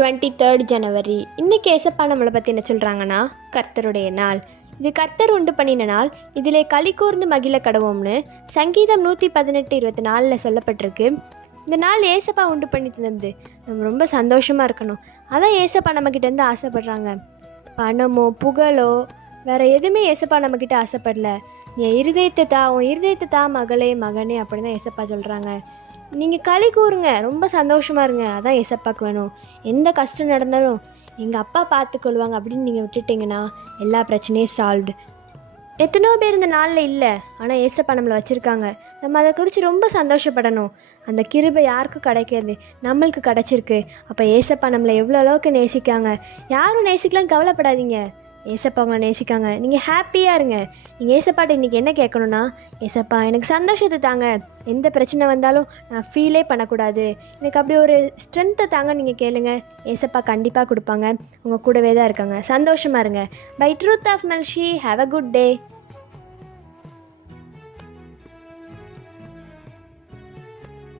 23 ஜனவரி. இன்னைக்கு ஏசப்பா நம்மளை பற்றி என்ன சொல்கிறாங்கன்னா, கர்த்தருடைய நாள். இது கர்த்தர் உண்டு பண்ணின நாள், இதிலே களி கூர்ந்து மகிழ கடவோம்னு சங்கீதம் 118:24 சொல்லப்பட்டிருக்கு. இந்த நாள் ஏசப்பா உண்டு பண்ணி தந்தது, நம்ம ரொம்ப சந்தோஷமாக இருக்கணும். அதான் ஏசப்பா நம்மக்கிட்டேருந்து ஆசைப்படுறாங்க. பணமோ புகழோ வேறு எதுவுமே ஏசப்பா நம்மக்கிட்ட ஆசைப்படல. என் உன் இருதயத்தை தா மகளே மகனே அப்படி தான் ஏசப்பா சொல்கிறாங்க. நீங்கள் களி கூறுங்க, ரொம்ப சந்தோஷமாக இருங்க, அதான் ஏசப்பாக்கு வேணும். எந்த கஷ்டம் நடந்தாலும் எங்கள் அப்பா பார்த்துக்கொள்வாங்க அப்படின்னு நீங்கள் விட்டுட்டிங்கன்னா எல்லா பிரச்சனையும் சால்வ்டு. எத்தனையோ பேர் இந்த நாளில் இல்லை, ஆனால் ஏசப்பா நம்மளை வச்சுருக்காங்க. நம்ம அதை குறித்து ரொம்ப சந்தோஷப்படணும். அந்த கிருபை யாருக்கும் கிடைக்காது, நம்மளுக்கு கிடச்சிருக்கு. அப்போ ஏசப்பா நம்மளை எவ்வளோ அளவுக்கு நேசிக்காங்க. யாரும் நேசிக்கலான்னு கவலைப்படாதீங்க, ஏசப்பா உங்களை நேசிக்காங்க. நீங்கள் ஹாப்பியாக இருங்க. நீங்கள் ஏசப்பாட்ட இன்றைக்கி என்ன கேட்கணுன்னா, ஏசப்பா எனக்கு சந்தோஷத்தை தாங்க, எந்த பிரச்சனை வந்தாலும் நான் ஃபீலே பண்ணக்கூடாது, எனக்கு அப்படி ஒரு ஸ்ட்ரென்த்தை தாங்க நீங்கள் கேளுங்க. ஏசப்பா கண்டிப்பாக கொடுப்பாங்க. உங்கள் கூடவே தான் இருக்காங்க. சந்தோஷமாக இருங்க. பை ட்ரூத் ஆஃப் மெல்ஷி. Have a good day.